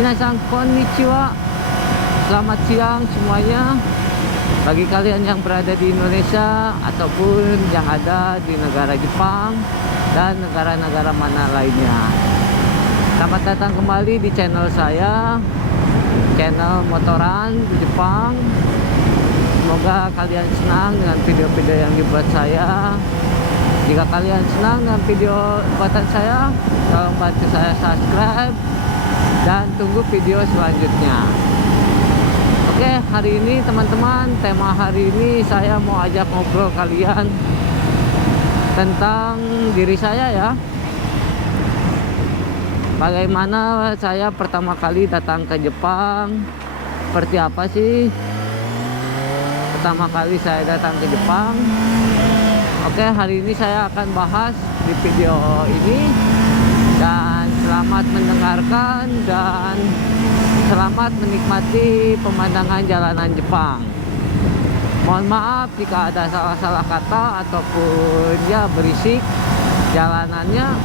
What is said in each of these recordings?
Minasan konnichiwa. Selamat siang semuanya. Bagi kalian yang berada di Indonesia ataupun yang ada di negara Jepang dan negara-negara mana lainnya, selamat datang kembali di channel saya, channel motoran di Jepang. Semoga kalian senang dengan video-video yang dibuat saya. Jika kalian senang dengan video buatan saya, tolong bantu saya subscribe dan tunggu video selanjutnya. Oke, hari ini teman-teman, tema hari ini saya mau ajak ngobrol kalian tentang diri saya ya. Bagaimana saya pertama kali datang ke Jepang, seperti apa sih pertama kali saya datang ke Jepang. Oke, hari ini saya akan bahas di video ini. Dan selamat mendengarkan dan selamat menikmati pemandangan jalanan Jepang. Mohon maaf jika ada salah-salah kata ataupun ya berisik jalanannya,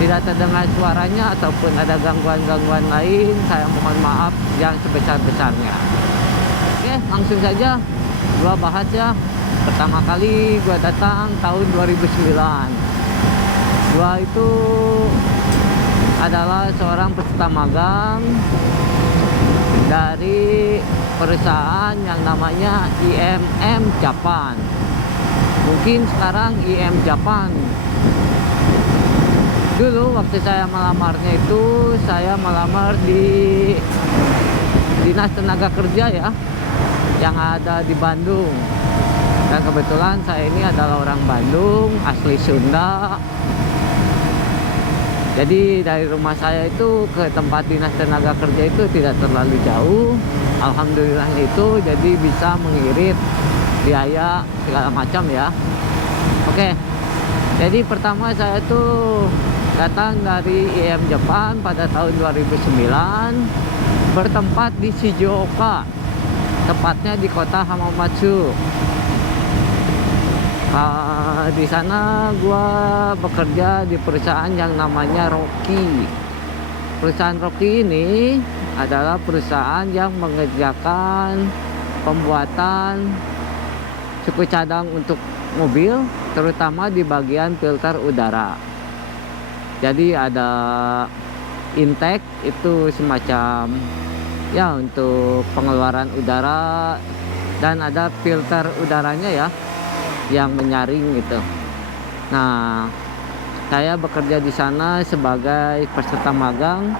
tidak terdengar suaranya ataupun ada gangguan-gangguan lain. Saya mohon maaf yang sebesar-besarnya. Oke, langsung saja gua bahas ya. Pertama kali gua datang tahun 2009. Gua itu adalah seorang peserta magang dari perusahaan yang namanya IMM Japan. Mungkin sekarang IM Japan. Dulu waktu saya melamarnya itu, saya melamar di Dinas Tenaga Kerja ya, yang ada di Bandung. Dan kebetulan saya ini adalah orang Bandung, asli Sunda. Jadi dari rumah saya itu ke tempat Dinas Tenaga Kerja itu tidak terlalu jauh. Alhamdulillah itu, jadi bisa mengirit biaya segala macam ya. Oke, jadi pertama saya tuh datang dari IM Japan pada tahun 2009, bertempat di Shizuoka, tepatnya di kota Hamamatsu. Di sana gua bekerja di perusahaan yang namanya Rocky. Perusahaan Rocky ini adalah perusahaan yang mengerjakan pembuatan suku cadang untuk mobil, terutama di bagian filter udara. Jadi ada intake itu semacam ya untuk pengeluaran udara, dan ada filter udaranya ya yang menyaring gitu. Nah, saya bekerja di sana sebagai peserta magang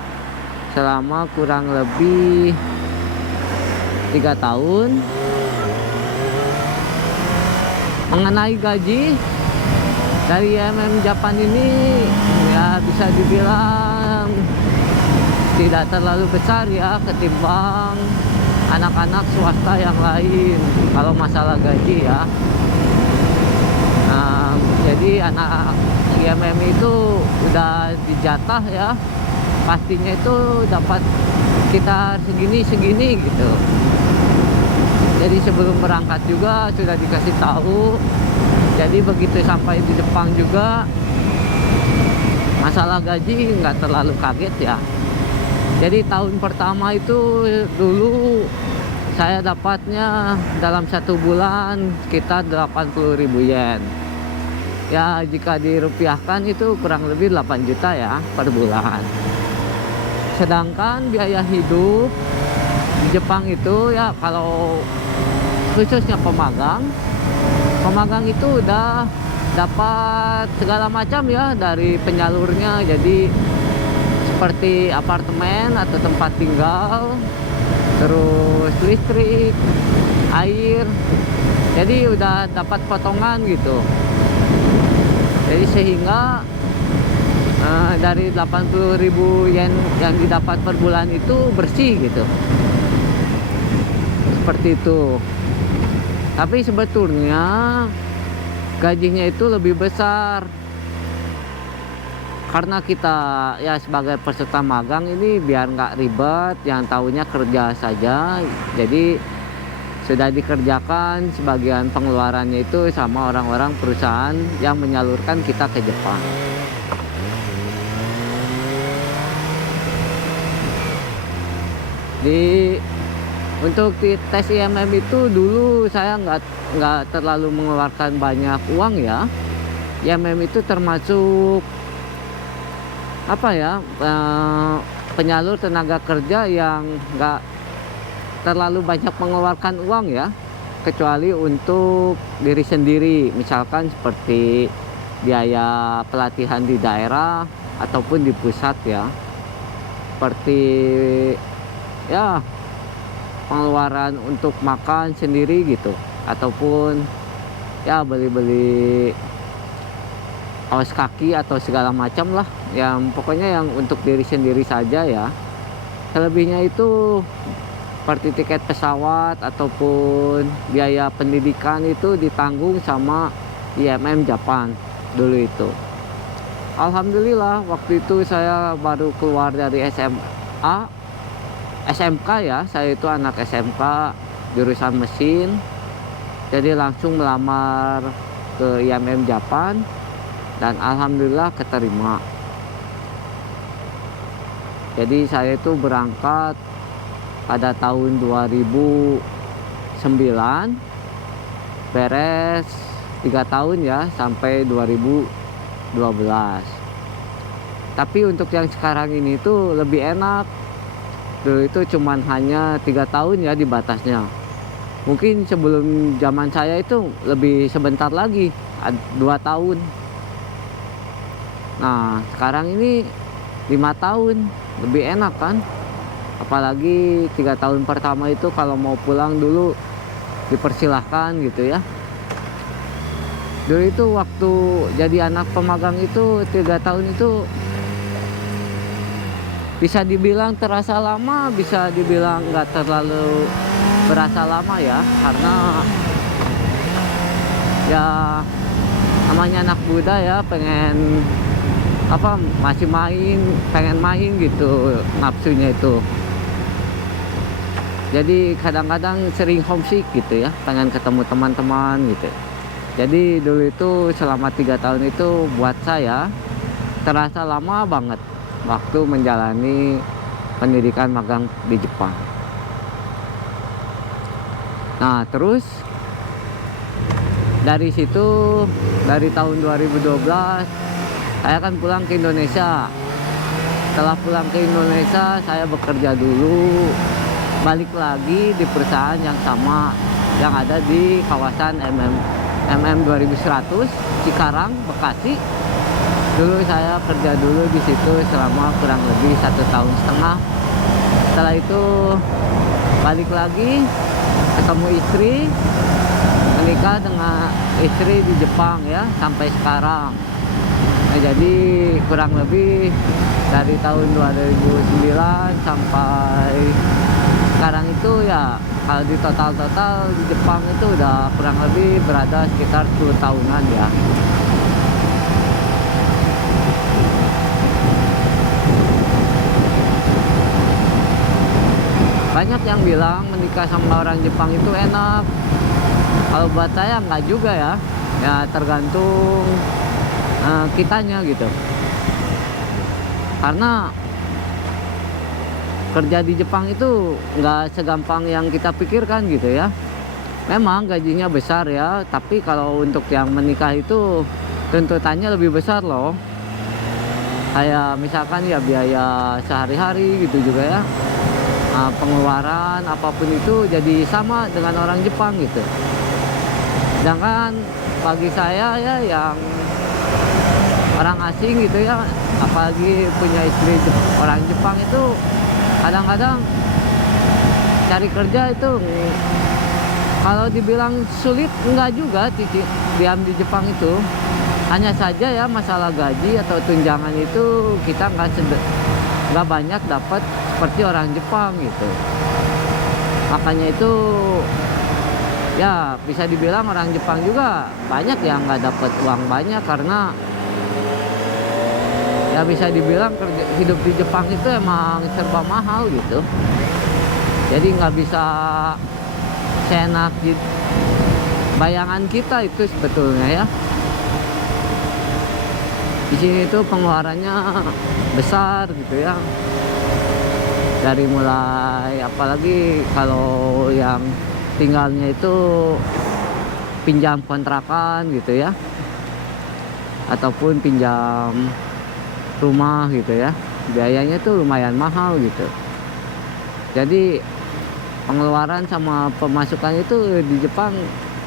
selama kurang lebih 3 tahun. Mengenai gaji dari IMM Japan ini ya bisa dibilang tidak terlalu besar ya ketimbang anak-anak swasta yang lain kalau masalah gaji ya. Jadi anak IMM itu udah dijatah ya, pastinya itu dapat sekitar segini gitu. Jadi sebelum berangkat juga sudah dikasih tahu. Jadi begitu sampai di Jepang juga masalah gaji nggak terlalu kaget ya. Jadi tahun pertama itu dulu saya dapatnya dalam 1 bulan sekitar 80.000 yen. Ya jika dirupiahkan itu kurang lebih 8 juta ya per bulan. Sedangkan biaya hidup di Jepang itu ya, kalau khususnya pemagang itu udah dapat segala macam ya dari penyalurnya. Jadi seperti apartemen atau tempat tinggal, terus listrik, air, jadi udah dapat potongan gitu. Jadi sehingga dari 80.000 yen yang didapat per bulan itu bersih gitu, seperti itu. Tapi sebetulnya gajinya itu lebih besar, karena kita ya sebagai peserta magang ini biar nggak ribet, yang tahunya kerja saja. Jadi sudah dikerjakan sebagian pengeluarannya itu sama orang-orang perusahaan yang menyalurkan kita ke Jepang. Di untuk di tes IMM itu dulu saya nggak terlalu mengeluarkan banyak uang ya. IMM itu termasuk apa ya, penyalur tenaga kerja yang nggak terlalu banyak mengeluarkan uang ya, kecuali untuk diri sendiri, misalkan seperti biaya pelatihan di daerah ataupun di pusat ya, seperti ya pengeluaran untuk makan sendiri gitu, ataupun ya beli-beli kaos kaki atau segala macam lah, yang pokoknya yang untuk diri sendiri saja ya. Selebihnya itu seperti tiket pesawat ataupun biaya pendidikan itu ditanggung sama IMM Japan dulu itu. Alhamdulillah waktu itu saya baru keluar dari SMK ya, saya itu anak SMK jurusan mesin, jadi langsung melamar ke IMM Japan dan alhamdulillah keterima. Jadi saya itu berangkat pada tahun 2009, beres 3 tahun ya sampai 2012. Tapi untuk yang sekarang ini tuh lebih enak. Dulu itu cuman hanya 3 tahun ya di batasnya. Mungkin sebelum zaman saya itu lebih sebentar lagi, 2 tahun. Nah sekarang ini 5 tahun, lebih enak kan. Apalagi 3 tahun pertama itu kalau mau pulang dulu dipersilahkan gitu ya. Dulu itu waktu jadi anak pemagang itu 3 tahun itu bisa dibilang terasa lama, bisa dibilang nggak terlalu berasa lama ya, karena ya namanya anak muda ya, pengen apa, masih pengen main gitu nafsunya itu. Jadi kadang-kadang sering homesick gitu ya, pengen ketemu teman-teman gitu. Jadi dulu itu selama 3 tahun itu buat saya terasa lama banget waktu menjalani pendidikan magang di Jepang. Nah terus dari situ, dari tahun 2012 saya kan pulang ke Indonesia. Setelah pulang ke Indonesia saya bekerja dulu, balik lagi di perusahaan yang sama yang ada di kawasan MM 2100 Cikarang, Bekasi. Dulu saya kerja dulu di situ selama kurang lebih 1,5 tahun. Setelah itu balik lagi, ketemu istri, menikah dengan istri di Jepang ya sampai sekarang. Nah, jadi kurang lebih dari tahun 2009 sampai sekarang itu ya, kalau di total di Jepang itu udah kurang lebih berada sekitar 10 tahunan ya. Banyak yang bilang menikah sama orang Jepang itu enak. Kalau buat saya enggak juga ya. Ya tergantung kitanya gitu. Karena kerja di Jepang itu nggak segampang yang kita pikirkan gitu ya. Memang gajinya besar ya, tapi kalau untuk yang menikah itu tuntutannya lebih besar loh. Kayak misalkan ya biaya sehari-hari gitu juga ya, pengeluaran apapun itu jadi sama dengan orang Jepang gitu. Sedangkan bagi saya ya yang orang asing gitu ya, apalagi punya istri orang Jepang itu, kadang-kadang cari kerja itu kalau dibilang sulit enggak juga diam di Jepang itu. Hanya saja ya masalah gaji atau tunjangan itu kita nggak banyak dapat seperti orang Jepang gitu. Makanya itu ya bisa dibilang orang Jepang juga banyak yang nggak dapat uang banyak, karena ya bisa dibilang hidup di Jepang itu emang serba mahal gitu. Jadi nggak bisa seenak bayangan kita itu sebetulnya ya. Di sini tuh pengeluarannya besar gitu ya. Dari mulai apalagi kalau yang tinggalnya itu pinjam kontrakan gitu ya, ataupun pinjam rumah gitu ya, biayanya tuh lumayan mahal gitu. Jadi pengeluaran sama pemasukan itu di Jepang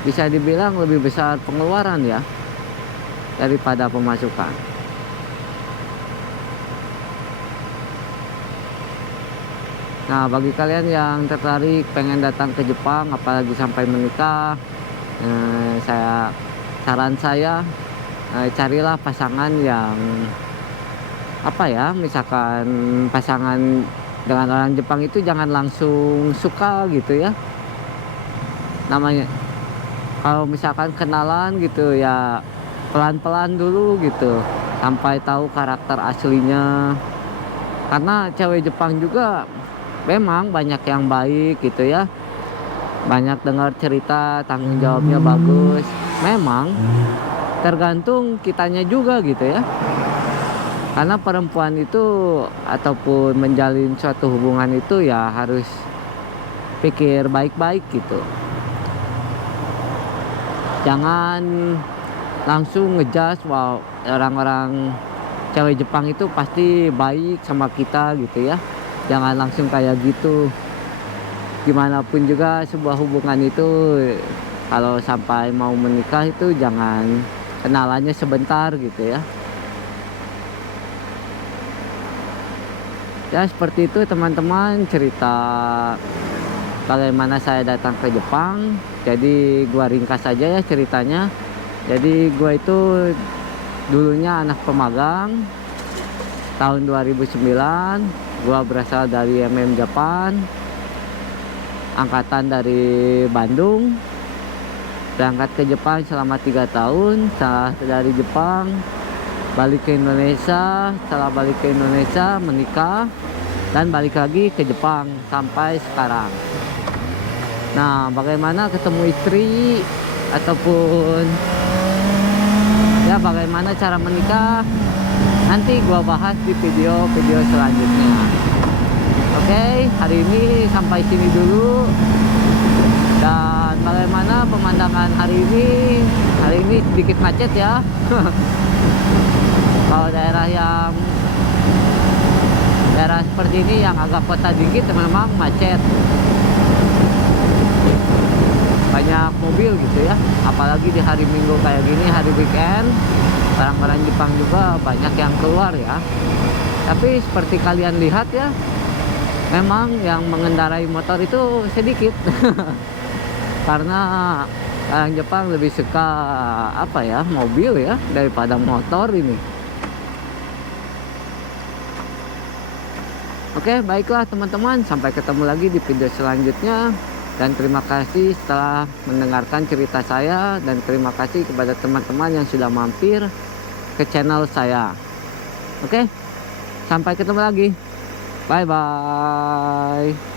bisa dibilang lebih besar pengeluaran ya daripada pemasukan. Nah, bagi kalian yang tertarik pengen datang ke Jepang apalagi sampai menikah, saran saya carilah pasangan yang apa ya, misalkan pasangan dengan orang Jepang itu jangan langsung suka gitu ya. Namanya kalau misalkan kenalan gitu ya pelan-pelan dulu gitu sampai tahu karakter aslinya. Karena cewek Jepang juga memang banyak yang baik gitu ya, banyak dengar cerita, tanggung jawabnya bagus. Memang tergantung kitanya juga gitu ya, karena perempuan itu ataupun menjalin suatu hubungan itu ya harus pikir baik-baik gitu. Jangan langsung ngejudge, wow orang-orang cewek Jepang itu pasti baik sama kita gitu ya. Jangan langsung kayak gitu. Gimana pun juga sebuah hubungan itu kalau sampai mau menikah itu jangan kenalannya sebentar gitu ya. Ya seperti itu teman-teman, cerita bagaimana saya datang ke Jepang. Jadi gua ringkas saja ya ceritanya. Jadi gua itu dulunya anak pemagang. Tahun 2009 gua berasal dari Japan, angkatan dari Bandung, berangkat ke Jepang selama 3 tahun. Setelah dari Jepang balik ke Indonesia, setelah balik ke Indonesia menikah dan balik lagi ke Jepang sampai sekarang. Nah, bagaimana ketemu istri ataupun ya bagaimana cara menikah, nanti gua bahas di video-video selanjutnya. Oke, hari ini sampai sini dulu. Dan bagaimana pemandangan hari ini? Hari ini sedikit macet ya. Kalau daerah seperti ini yang agak kota dikit memang macet. Banyak mobil gitu ya. Apalagi di hari Minggu kayak gini, hari weekend. Orang-orang Jepang juga banyak yang keluar ya. Tapi seperti kalian lihat ya, memang yang mengendarai motor itu sedikit. Karena orang Jepang lebih suka apa ya, mobil ya daripada motor ini. Oke, baiklah teman-teman, sampai ketemu lagi di video selanjutnya. Dan terima kasih setelah mendengarkan cerita saya, dan terima kasih kepada teman-teman yang sudah mampir ke channel saya. Oke, sampai ketemu lagi. Bye bye.